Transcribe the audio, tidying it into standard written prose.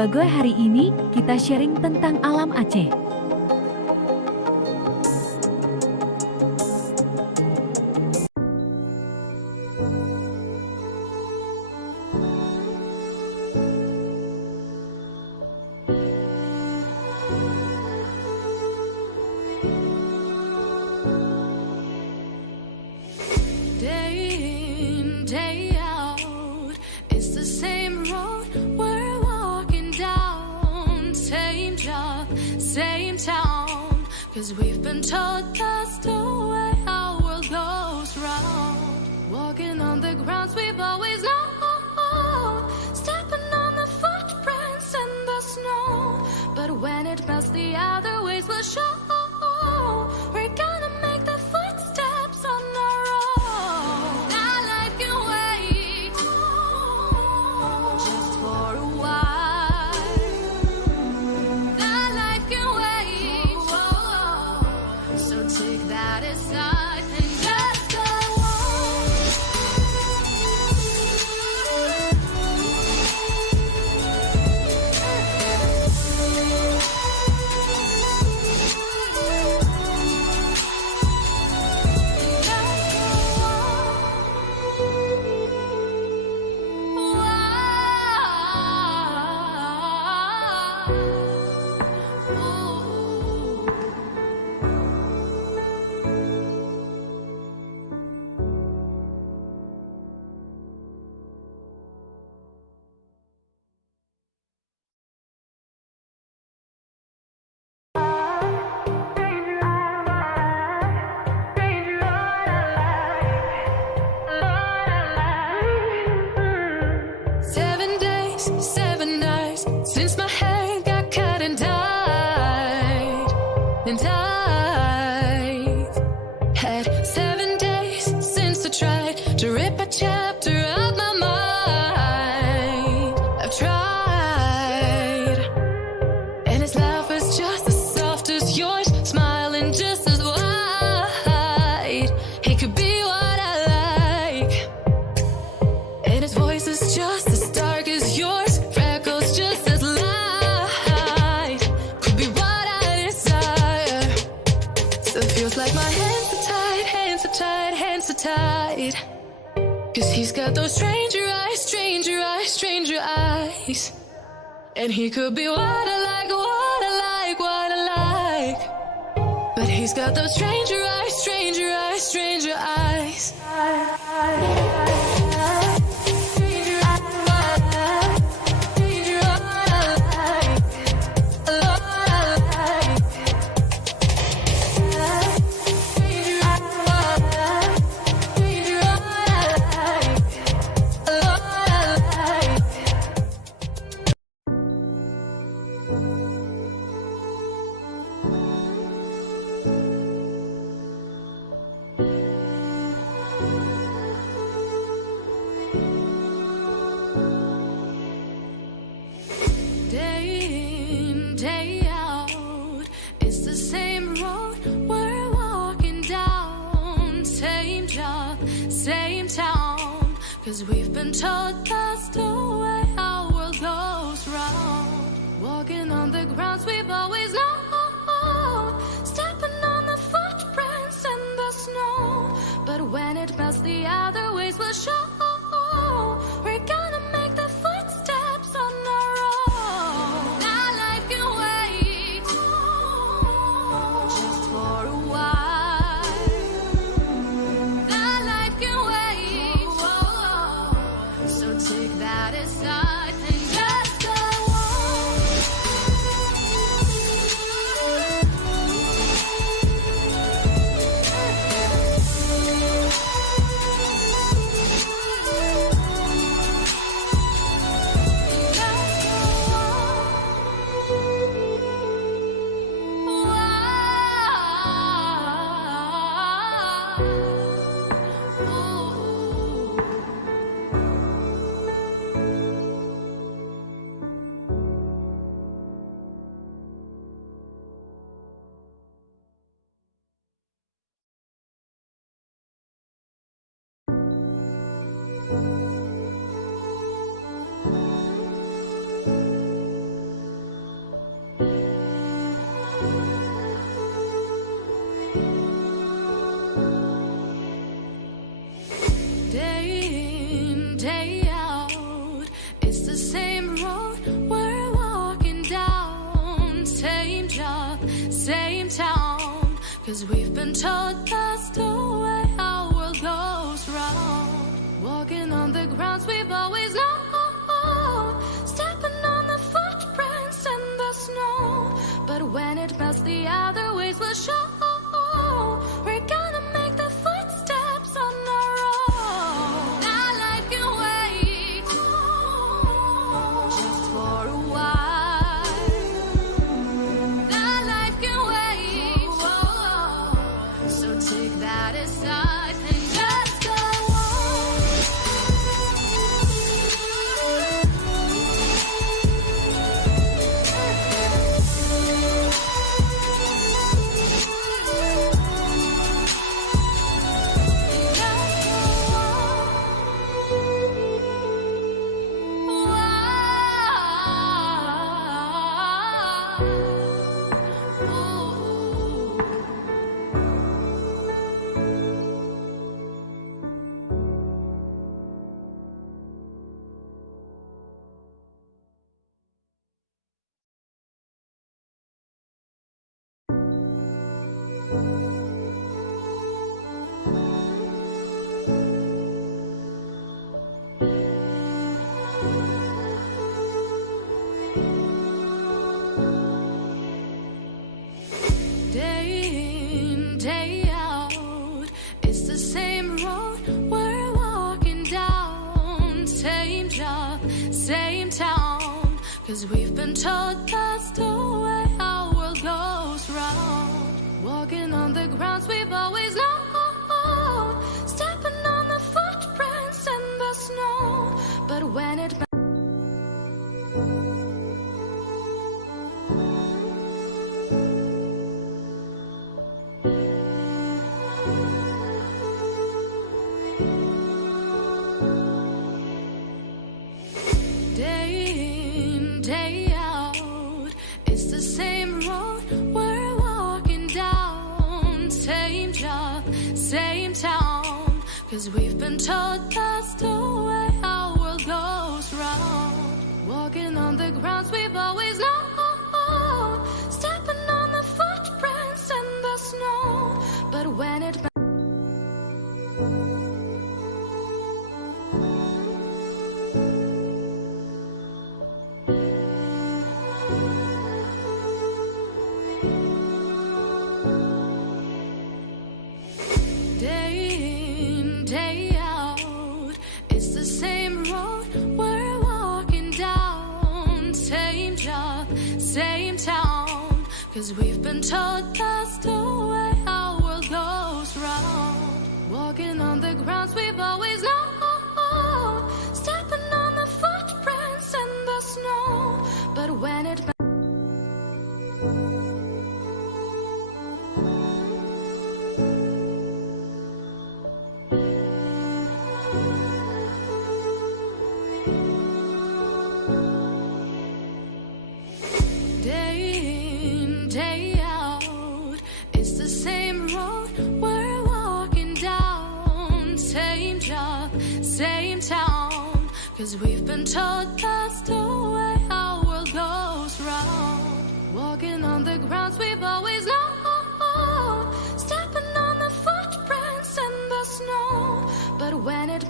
Bagoy, hari ini kita sharing tentang alam Aceh. Day out, it's the same road we're walking down. Same job, same town, 'cause we've been told that's the way our world goes round. Walking on the grounds we've always known, stepping on the footprints in the snow. But when it melts, the other ways will show. We're gonna make the footsteps on our own. That life can wait just for a while. That life can wait, so take that aside and just go on. Seven nights since my head got cut and died. And I've had 7 days since I tried to rip a chapter out my mind. I've tried, and his laugh is just as soft as yours, smiling just as wide. He could be what I like, and his voice is just as dark as yours, freckles just as light. Could be what I desire. Still feels like my hands are tied, hands are tied, hands are tied. 'Cause he's got those stranger eyes, stranger eyes, stranger eyes. And he could be what I like, what I like, what I like. But he's got those stranger eyes, stranger eyes, stranger eyes. Day out, it's the same road we're walking down. Same job, same town, 'cause we've been told that's the way our world goes round. Walking on the grounds we've always known, stepping on the footprints in the snow. But when it melts, the other ways will show. We're gonna make the footsteps on our own. That life can wait just for a while. That life can wait, so take that aside and just go on. 'cause we've been told that's the way our world goes round. Walking on the grounds we've always known, stepping on the footprints in the snow. But when it melts, the other ways will show. We're gonna make the footsteps on our own. Now life can wait just for a while. Now life can wait, so take that aside and just go on. Day in, day out, it's the same road we're walking down. Same job, same town, 'cause we've been told that's the way our world goes round. Walking on the grounds we've always known, stepping on the footprints in the snow. But when it Day in, day out, it's the same road we're walking down. Same job, same town, 'cause we've been told that's the way our world goes round. Walking on the grounds we've always known, stepping on the footprints in the snow. But when it Day in, day out, it's the same road we're walking down. Same job, same town, 'cause we've been told that's the way our world goes round. Walking on the grounds we've always known, stepping on the footprints in the snow. But when it Day in, day out, it's the same road we're walking down. Same job, same town, 'cause we've been told that's the way our world goes round. Walking on the grounds we've always known, stepping on the footprints in the snow. But when it